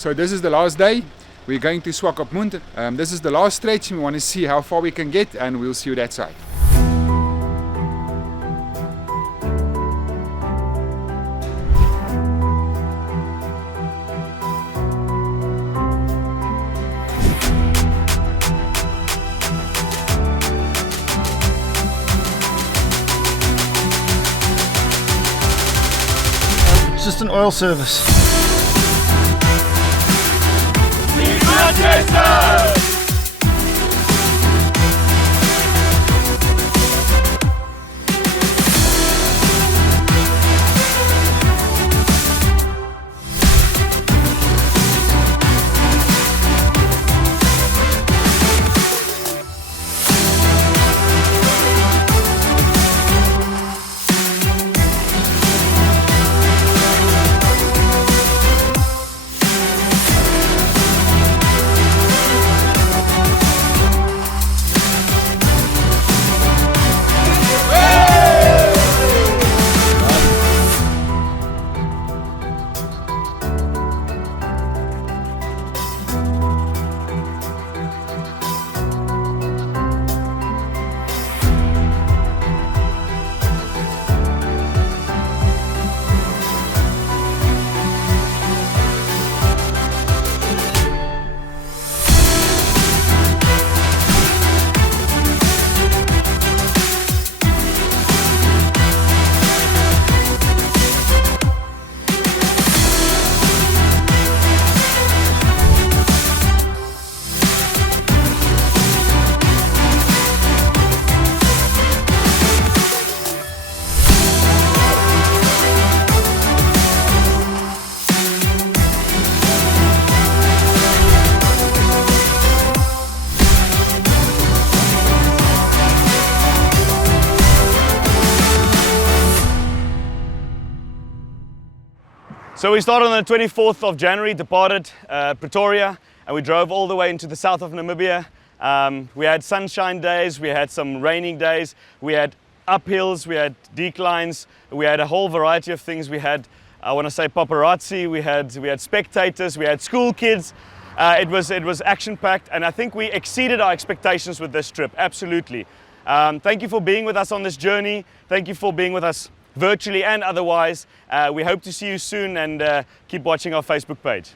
So this is the last day. We're going to Swakopmund. This is the last stretch. We want to see how far we can get, and we'll see you that side. It's just an oil service. SunChaser! So we started on the 24th of January, departed Pretoria, and we drove all the way into the south of Namibia. We had sunshine days, we had some raining days, we had uphills, we had declines, we had a whole variety of things. We had, I want to say, paparazzi, we had spectators, we had school kids. It was action-packed, and I think we exceeded our expectations with this trip, absolutely. Thank you for being with us on this journey. Thank you for being with us virtually and otherwise. We hope to see you soon, and keep watching our Facebook page.